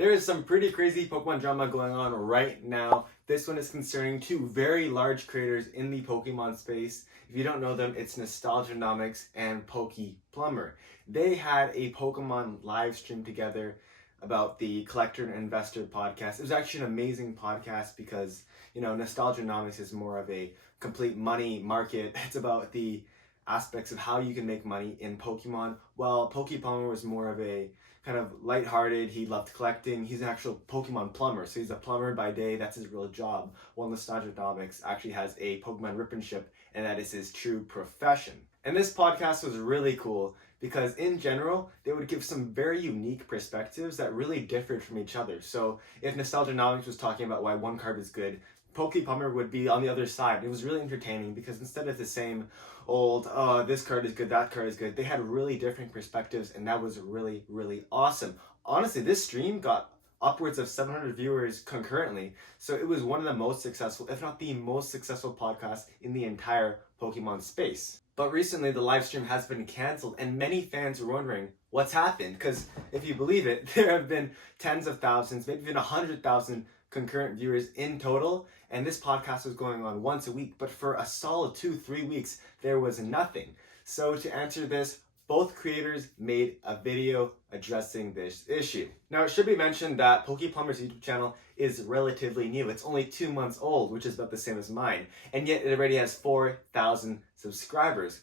There is some pretty crazy Pokemon drama going on right now. This one is concerning two very large creators in the Pokemon space. If you don't know them, it's Nomics and Plumber. They had a Pokemon live stream together about the Collector and Investor podcast. It was actually an amazing podcast because, Nomics is more of a complete money market. It's about the aspects of how you can make money in Pokemon, while Plumber was more of a kind of lighthearted. He loved collecting. He's an actual Pokemon plumber, so he's a plumber by day. That's his real job. While Nomics actually has a Pokemon rip and ship, and that is his true profession. And this podcast was really cool because in general, they would give some very unique perspectives that really differed from each other. So if Nomics was talking about why one card is good, Plumber would be on the other side. It was really entertaining because instead of the same old, this card is good, that card is good, they had really different perspectives, and that was really, really awesome. Honestly, this stream got upwards of 700 viewers concurrently, so it was one of the most successful, if not the most successful podcast in the entire Pokemon space. But recently, the live stream has been canceled, and many fans were wondering what's happened, because if you believe it, there have been tens of thousands, maybe even 100,000 concurrent viewers in total, and this podcast was going on once a week, but for a solid 2-3 weeks there was nothing. So to answer this, both creators made a video addressing this issue. Now it should be mentioned that Plumber's YouTube channel is relatively new. It's only 2 months old, which is about the same as mine, and yet it already has 4,000 subscribers.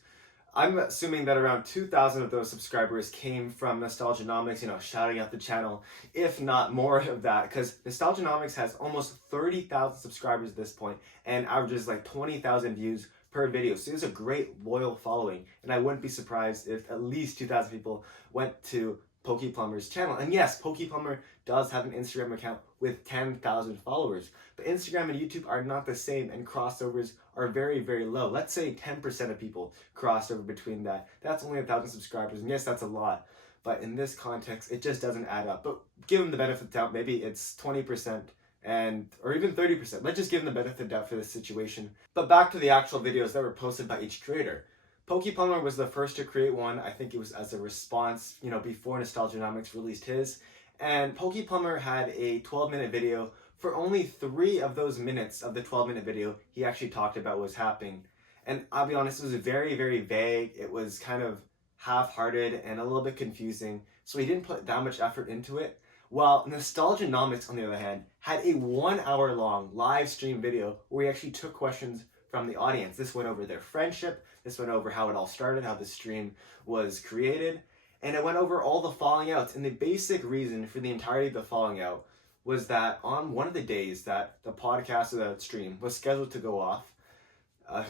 I'm assuming that around 2,000 of those subscribers came from Nomics, shouting out the channel, if not more of that, because Nomics has almost 30,000 subscribers at this point and averages like 20,000 views per video. So it's a great loyal following, and I wouldn't be surprised if at least 2,000 people went to Plumber's channel. And yes, Plumber does have an Instagram account with 10,000 followers, but Instagram and YouTube are not the same, and crossovers are very, very low. Let's say 10% of people cross over between that. That's only 1,000 subscribers, and yes, that's a lot, but in this context, it just doesn't add up. But give them the benefit of the doubt, maybe it's 20%, or even 30%. Let's just give them the benefit of the doubt for this situation. But back to the actual videos that were posted by each creator. Plumber was the first to create one. I think it was as a response, before Nomics released his. And Plumber had a 12-minute video. For only 3 of those minutes of the 12-minute video, he actually talked about what was happening. And I'll be honest, it was very, very vague. It was kind of half-hearted and a little bit confusing. So he didn't put that much effort into it. While Nomics, on the other hand, had a 1-hour-long live stream video where he actually took questions from the audience. This went over their friendship. This went over how it all started, how the stream was created, and it went over all the falling outs. And the basic reason for the entirety of the falling out was that on one of the days that the podcast or the stream was scheduled to go off,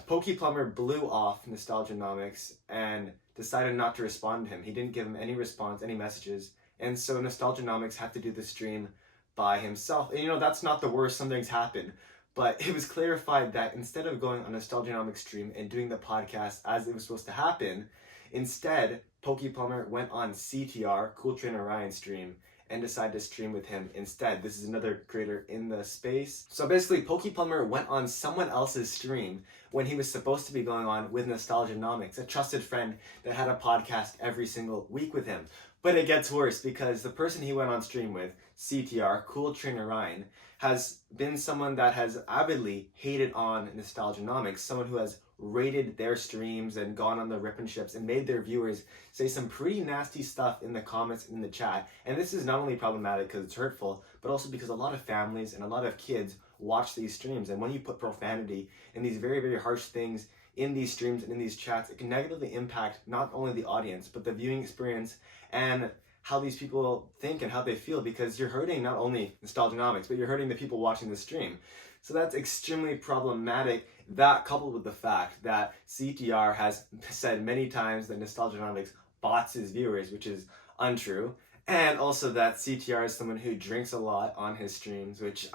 Plumber blew off Nomics and decided not to respond to him. He didn't give him any response, any messages, and so Nomics had to do the stream by himself. And that's not the worst, some things happen. But it was clarified that instead of going on Nomics stream and doing the podcast as it was supposed to happen, instead, Plumber went on CTR, Cool Trainer Ryan stream, and decided to stream with him instead. This is another creator in the space. So basically, Plumber went on someone else's stream when he was supposed to be going on with Nomics, a trusted friend that had a podcast every single week with him. But it gets worse because the person he went on stream with, CTR, Cool Trainer Ryan, has been someone that has avidly hated on Nomics, someone who has rated their streams and gone on the rip and ships and made their viewers say some pretty nasty stuff in the comments and in the chat. And this is not only problematic because it's hurtful, but also because a lot of families and a lot of kids watch these streams. And when you put profanity and these very, very harsh things in these streams and in these chats, it can negatively impact not only the audience, but the viewing experience and how these people think and how they feel, because you're hurting not only Nomics, but you're hurting the people watching the stream. So that's extremely problematic. That coupled with the fact that CTR has said many times that Nomics bots his viewers, which is untrue. And also that CTR is someone who drinks a lot on his streams, which,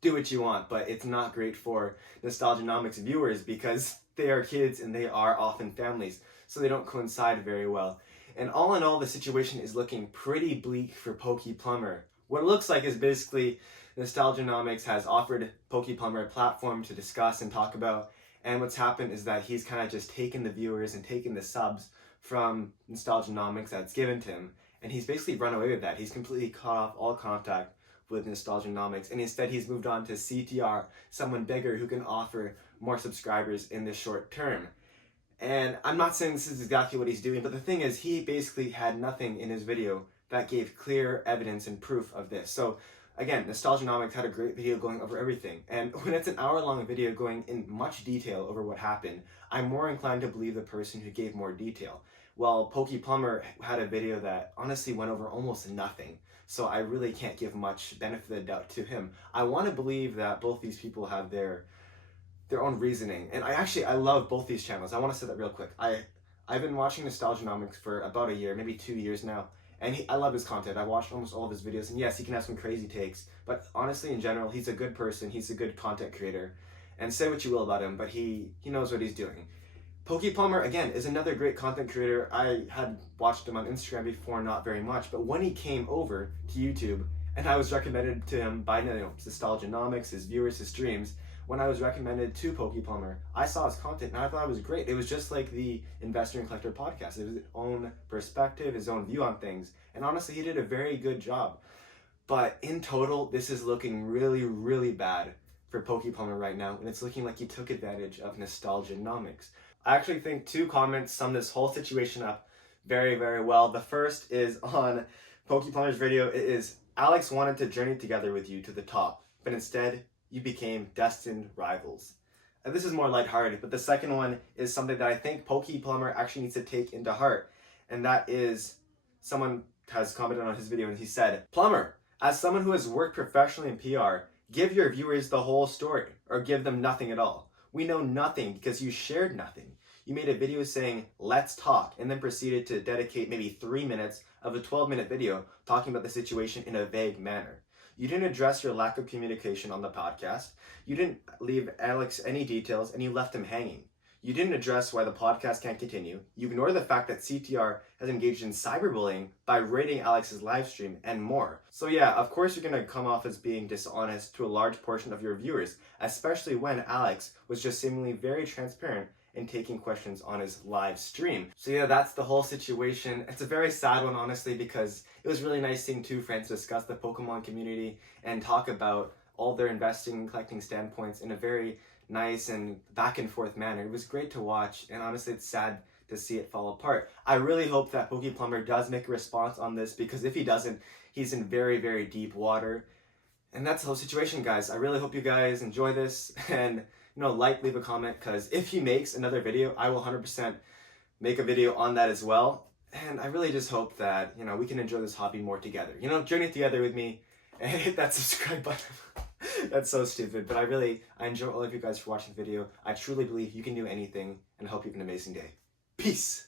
do what you want, but it's not great for Nomics viewers because they are kids and they are often families, so they don't coincide very well. And all in all, the situation is looking pretty bleak for Plumber. What it looks like is basically Nomics has offered Plumber a platform to discuss and talk about, and what's happened is that he's kind of just taken the viewers and taken the subs from Nomics that's given to him, and he's basically run away with that. He's completely cut off all contact with Nostalgia Nomics, and instead he's moved on to CTR, someone bigger who can offer more subscribers in the short term. And I'm not saying this is exactly what he's doing, but the thing is, he basically had nothing in his video that gave clear evidence and proof of this. So again, Nostalgianomics had a great video going over everything. And when it's an hour-long video going in much detail over what happened, I'm more inclined to believe the person who gave more detail. While Plumber had a video that honestly went over almost nothing. So I really can't give much benefit of the doubt to him. I want to believe that both these people have their own reasoning. And I love both these channels. I want to say that real quick. I've been watching Nostalgianomics for about a year, maybe 2 years now. And I love his content. I watched almost all of his videos, and yes, he can have some crazy takes, but honestly, in general, he's a good person, he's a good content creator, and say what you will about him, but he knows what he's doing. Plumber, again, is another great content creator. I had watched him on Instagram before, not very much, but when he came over to YouTube, and I was recommended to him by Nostalgianomics, his viewers, his streams, when I was recommended to Plumber, I saw his content and I thought it was great. It was just like the Investor and Collector podcast. It was his own perspective, his own view on things. And honestly, he did a very good job. But in total, this is looking really, really bad for Plumber right now. And it's looking like he took advantage of Nostalgianomics. I actually think 2 comments sum this whole situation up very, very well. The first is on Plumber's video. It is, Alex wanted to journey together with you to the top, but instead, you became destined rivals. And this is more lighthearted, but the second one is something that I think Plumber actually needs to take into heart. And that is, someone has commented on his video and he said, Plumber, as someone who has worked professionally in PR, give your viewers the whole story or give them nothing at all. We know nothing because you shared nothing. You made a video saying, let's talk, and then proceeded to dedicate maybe 3 minutes of a 12-minute video talking about the situation in a vague manner. You didn't address your lack of communication on the podcast. You didn't leave Alex any details, and you left him hanging. You didn't address why the podcast can't continue. You ignore the fact that CTR has engaged in cyberbullying by raiding Alex's live stream and more. So yeah, of course you're going to come off as being dishonest to a large portion of your viewers, especially when Alex was just seemingly very transparent and taking questions on his live stream. So yeah, that's the whole situation. It's a very sad one, honestly, because it was really nice seeing 2 friends discuss the Pokemon community and talk about all their investing and collecting standpoints in a very nice and back and forth manner. It was great to watch, and honestly, it's sad to see it fall apart. I really hope that Plumber does make a response on this, because if he doesn't, he's in very, very deep water. And that's the whole situation, guys. I really hope you guys enjoy this, and leave a comment, because if he makes another video, I will 100% make a video on that as well. And I really just hope that, we can enjoy this hobby more together. Journey together with me and hit that subscribe button. That's so stupid, but I enjoy all of you guys for watching the video. I truly believe you can do anything, and I hope you have an amazing day. Peace!